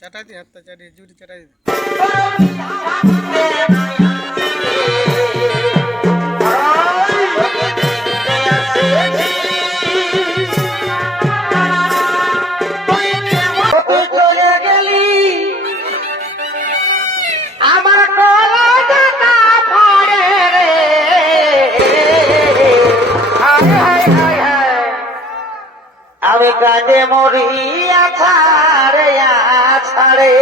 চাটাই দিন, হাতটা চাটিয়ে জুড়ি চাটাই দিন। আমি কাজে মরিয়া ছাড়ে ছাড়ে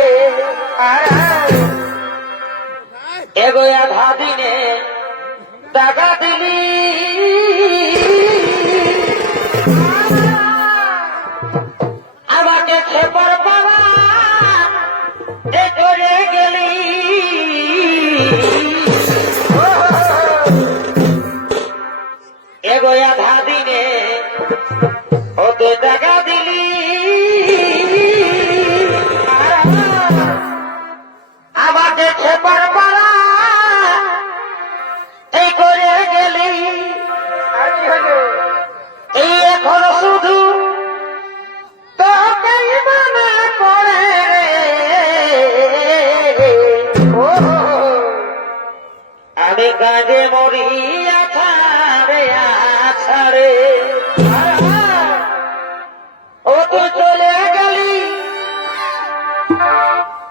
এগোয়া ভাবিনে টাকা দিলি আমাকে খেপর পাওয়া এ করে গেলি এগোয়া ভাবিনে ওকে টাকা দিলি আমাকে খেপর পাড়া এই করে গেলি এই এখন শুধু তোকেই মনে পড়ে আমি কাজে মরিয়া ছাড়ে ছাড়ে ও তুই চলে গেলি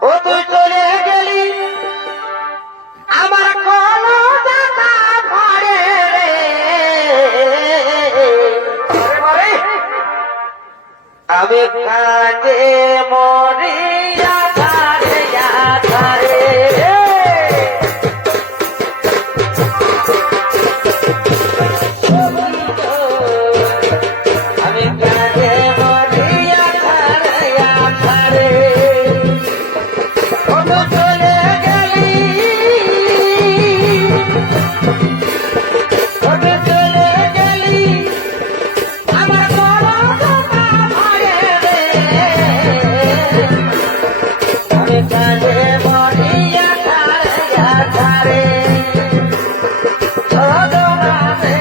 ও তুই চলে গেলি আমার কোন জায়গা পড়ে আমি কাজে মরিয়া ছাড়ে ছাড়ে আমি কাজে মরিয়া ছাড়ে ও তো চলে গেলি ও তো চলে গেলি আমার বড় কথা ভয়ে রে আমি কাজে মরিয়া ছাড়ে ছোট নামে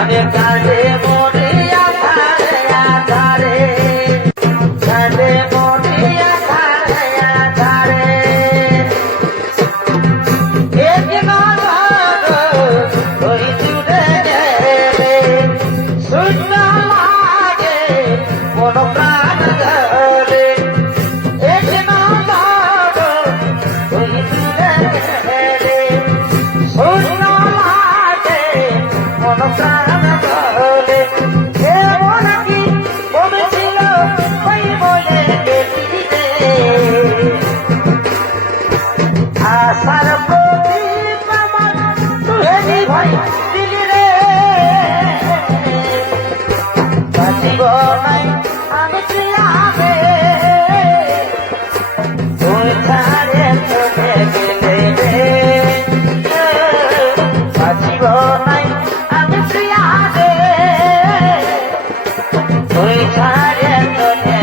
আমি কাজে মরিয়া ছাড়ে কাজে মরিয়া ছাড়ে এক নজর ওই জুড়ে গেলে শূন্য লাগে মন প্রাণ ধরে এক নজর ওই জুড়ে গেলে শূন্য লাগে মন প্রাণ ধরে কেমন কি কমেছিল ওই বলে গেলি রে আশার প্রদীপ আমার তুই ভাই দিলি রে বাঁচিব নাই আমি প্রিয়াবে তুই ছাড়ে চলে গেলে রে বাঁচিব নাই আমি প্রিয়াবে তুই ছাড়ে চলে